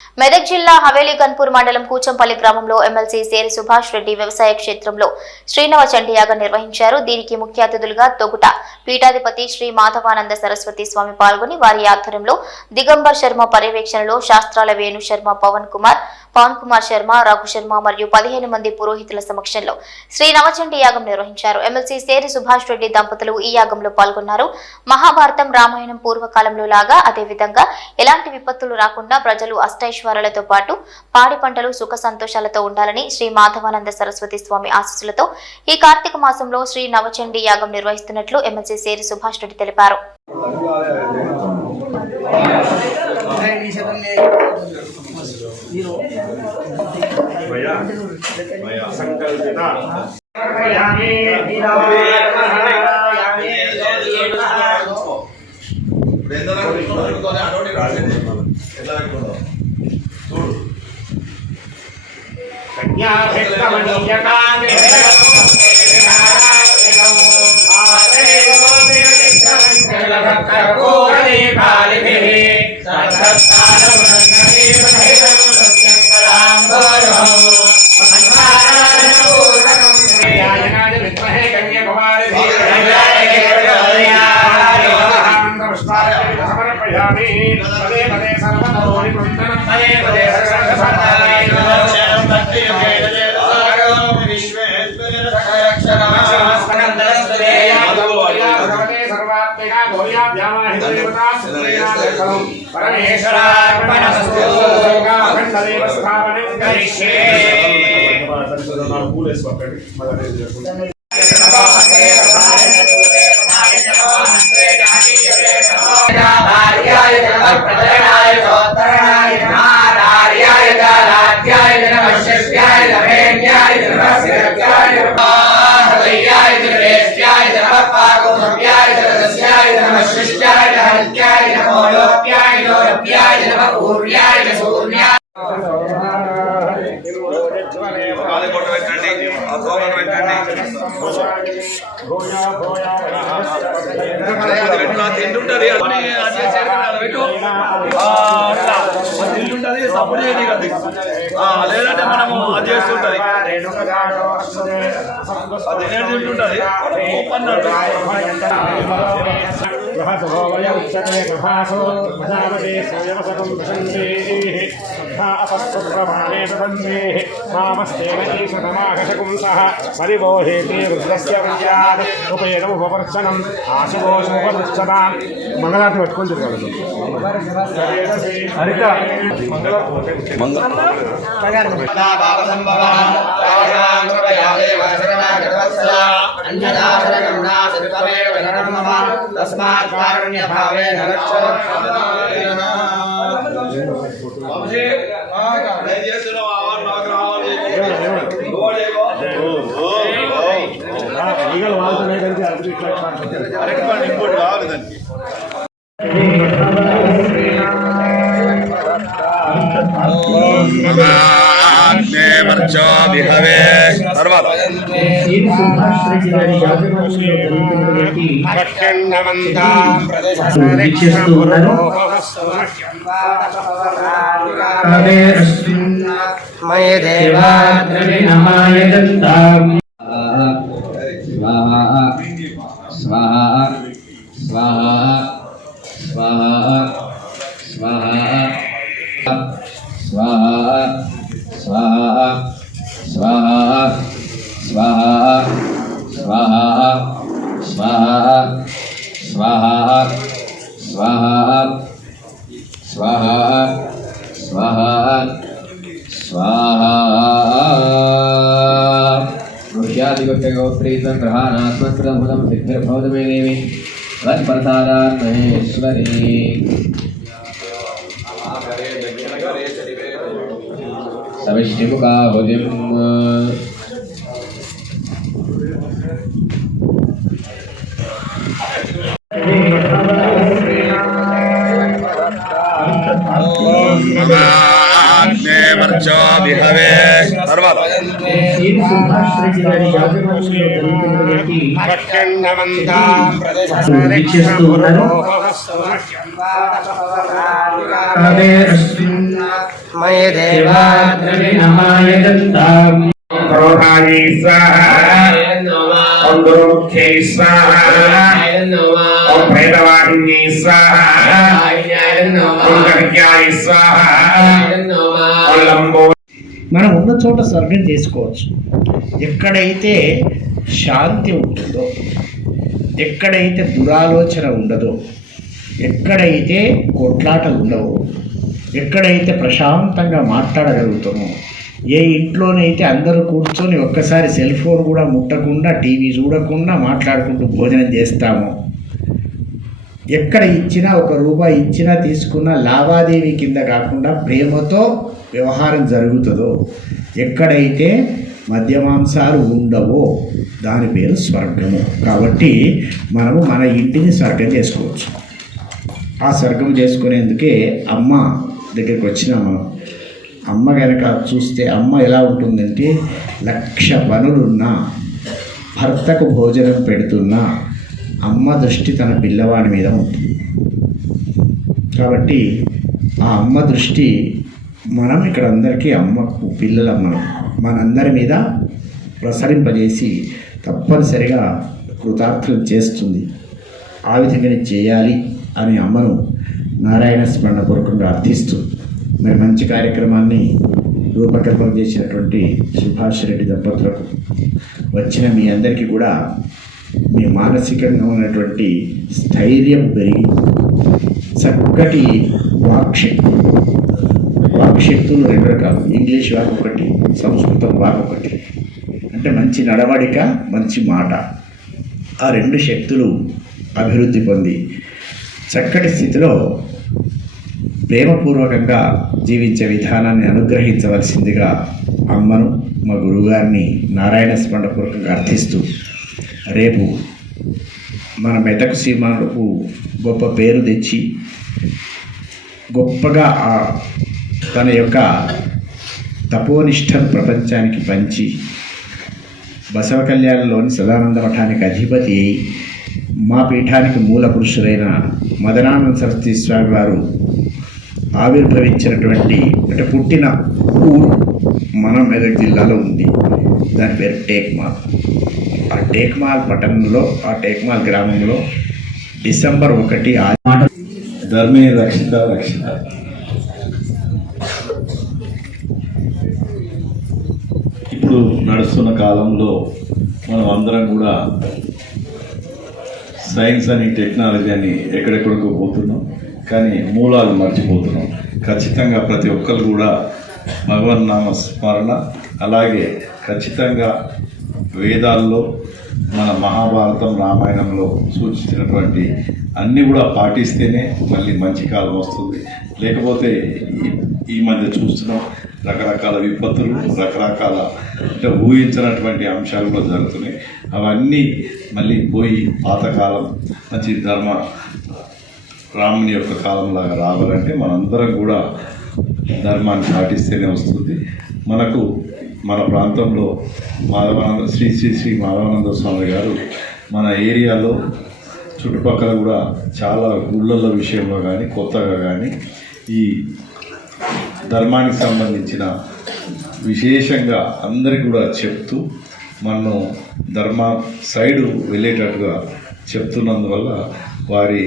మెదక్ జిల్లా హవేలీ గన్పూర్ మండలం కూచంపల్లి గ్రామంలో ఎమ్మెల్సీ సేరి సుభాష్ రెడ్డి వ్యవసాయ క్షేత్రంలో శ్రీనవ చండీ యాగం నిర్వహించారు. దీనికి ముఖ్య అతిథులుగా తొగుట పీఠాధిపతి శ్రీ మాధవానంద సరస్వతి స్వామి పాల్గొని వారి ఆధ్వర్యంలో దిగంబర్ శర్మ పర్యవేక్షణలో శాస్త్రాల వేణు శర్మ పవన్ కుమార్ శర్మ, రఘు శర్మ మరియు 15 మంది పురోహితుల సమక్షంలో శ్రీ నవచండీ యాగం నిర్వహించారు. ఎమ్మెల్సీ సేరి సుభాష్ రెడ్డి దంపతులు ఈ యాగంలో పాల్గొన్నారు. మహాభారతం, రామాయణం పూర్వకాలంలో లాగా అదే విధంగా ఎలాంటి విపత్తులు రాకుండా ప్రజలు అష్టైశ్వర్యాలతో పాటు పాడి పంటలు సుఖ సంతోషాలతో ఉండాలని శ్రీ మాధవానంద సరస్వతి స్వామి ఆశీస్సులతో ఈ కార్తీక మాసంలో శ్రీ నవచండీ యాగం నిర్వహిస్తున్నట్లు ఎమ్మెల్సీ సేరి సుభాష్ రెడ్డి తెలిపారు. లేదంటే మనము అది చేస్తుంటది మంగళారతి పెట్టుకొని తిరగాలి. హరిత ఇంకోటి కావాలి దానికి. వర్చో విహవే తర్వాత వీక్షిస్తూ ఉన్నారు. క్రోధాయై స్వాహా ఓం దుర్ముఖ్యై స్వాహా ఓం ప్రేతవాహిన్యై స్వాహా ఓం గణిక్యాయ స్వాహా ఓం లంబో. మనం ఉన్న చోట స్వర్గం చేసుకోవచ్చు. ఎక్కడైతే శాంతి ఉంటుందో, ఎక్కడైతే దురాలోచన ఉండదో, ఎక్కడైతే కొట్లాటలు ఉండవో, ఎక్కడైతే ప్రశాంతంగా మాట్లాడగలుగుతామో, ఏ ఇంట్లోనైతే అందరూ కూర్చొని ఒక్కసారి సెల్ ఫోన్ కూడా ముట్టకుండా, టీవీ చూడకుండా మాట్లాడుకుంటూ భోజనం చేస్తామో, ఎక్కడ ఇచ్చినా ఒక రూపాయి ఇచ్చినా తీసుకున్న లావాదేవీ కింద కాకుండా ప్రేమతో వ్యవహారం జరుగుతుందో, ఎక్కడైతే మద్యమాంసాలు ఉండవో దాని పేరు స్వర్గము. కాబట్టి మనము మన ఇంటిని స్వర్గం చేసుకోవచ్చు. ఆ స్వర్గం చేసుకునేందుకే అమ్మ దగ్గరికి వచ్చినాము. అమ్మ కనుక చూస్తే అమ్మ ఎలా ఉంటుందంటే 1,00,000 పనులున్నా, భర్తకు భోజనం పెడుతున్నా అమ్మ దృష్టి తన పిల్లవాడి మీద ఉంటుంది. కాబట్టి ఆ అమ్మ దృష్టి మనం ఇక్కడ అందరికీ అమ్మకు పిల్లలం, మనందరి మీద ప్రసరింపజేసి తప్పనిసరిగా కృతార్థులు చేస్తుంది. ఆ విధంగానే చేయాలి అని అమ్మను నారాయణ స్మరణ పూర్వకంగా అర్థిస్తూ మరి మంచి కార్యక్రమాన్ని రూపకల్పన చేసినటువంటి సుభాష్ రెడ్డి దంపతులకు వచ్చిన మీ అందరికీ కూడా మీ మానసికంగా ఉన్నటువంటి స్థైర్యం పెరిగి చక్కటి వాక్శక్తులు 2 రకాలు, ఇంగ్లీష్ వాక్ ఒకటి, సంస్కృతం వాక్ ఒకటి. అంటే మంచి నడవడిక, మంచి మాట, ఆ 2 శక్తులు అభివృద్ధి పొంది చక్కటి స్థితిలో ప్రేమపూర్వకంగా జీవించే విధానాన్ని అనుగ్రహించవలసిందిగా అమ్మను, మా గురువుగారిని నారాయణ స్మరణపూర్వకంగా అర్థిస్తూ రేపు మన మెదక్ సీమకు గొప్ప పేరు తెచ్చి గొప్పగా తన యొక్క తపోనిష్టను ప్రపంచానికి పంచి బసవ కళ్యాణంలోని సదానంద మఠానికి అధిపతి అయి మా పీఠానికి మూల పురుషులైన మదనానంద సరస్వతి స్వామి వారు ఆవిర్భవించినటువంటి అంటే పుట్టిన ఊరు మన మెదక్ జిల్లాలో ఉంది. దాని పేరు టేక్మాల్. ఆ టేక్మాల్ పట్టణంలో, ఆ టేక్మాల్ గ్రామంలో డిసెంబర్ 1 ధర్మే రక్షిత రక్షిత. ఇప్పుడు నడుస్తున్న కాలంలో మనం అందరం కూడా సైన్స్ అని, టెక్నాలజీ అని ఎక్కడెక్కడికో పోతున్నాం, కానీ మూలాలు మర్చిపోతున్నాం. ఖచ్చితంగా ప్రతి ఒక్కరు కూడా భగవన్నామ స్మరణ, అలాగే ఖచ్చితంగా వేదాల్లో మన మహాభారతం, రామాయణంలో సూచించినటువంటి అన్నీ కూడా పాటిస్తేనే మళ్ళీ మంచి కాలం వస్తుంది. లేకపోతే ఈ మధ్య చూస్తున్నాం రకరకాల విపత్తులు, రకరకాల అంటే ఊహించినటువంటి అంశాలు కూడా జరుగుతున్నాయి. అవన్నీ మళ్ళీ పోయి పాతకాలం మంచి రాముని యొక్క కాలంలాగా రావాలంటే మనందరం కూడా ధర్మాన్ని పాటిస్తేనే వస్తుంది. మనకు మన ప్రాంతంలో మాధవానంద శ్రీ మాధవానంద స్వామి గారు మన ఏరియాలో చుట్టుపక్కల కూడా చాలా గుళ్ళల విషయంలో కానీ, కొత్తగా కానీ ఈ ధర్మానికి సంబంధించిన విశేషంగా అందరికీ కూడా చెప్తూ మనం ధర్మ సైడు వెళ్ళేటట్టుగా చెప్తున్నందువల్ల వారి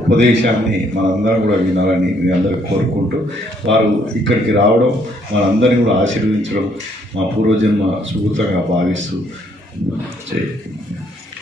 ఉపదేశాన్ని మనందరం కూడా వినాలని మీ అందరికీ కోరుకుంటూ, వారు ఇక్కడికి రావడం మనందరినీ కూడా ఆశీర్వదించడం మా పూర్వజన్మ సుకృతంగా భావిస్తూ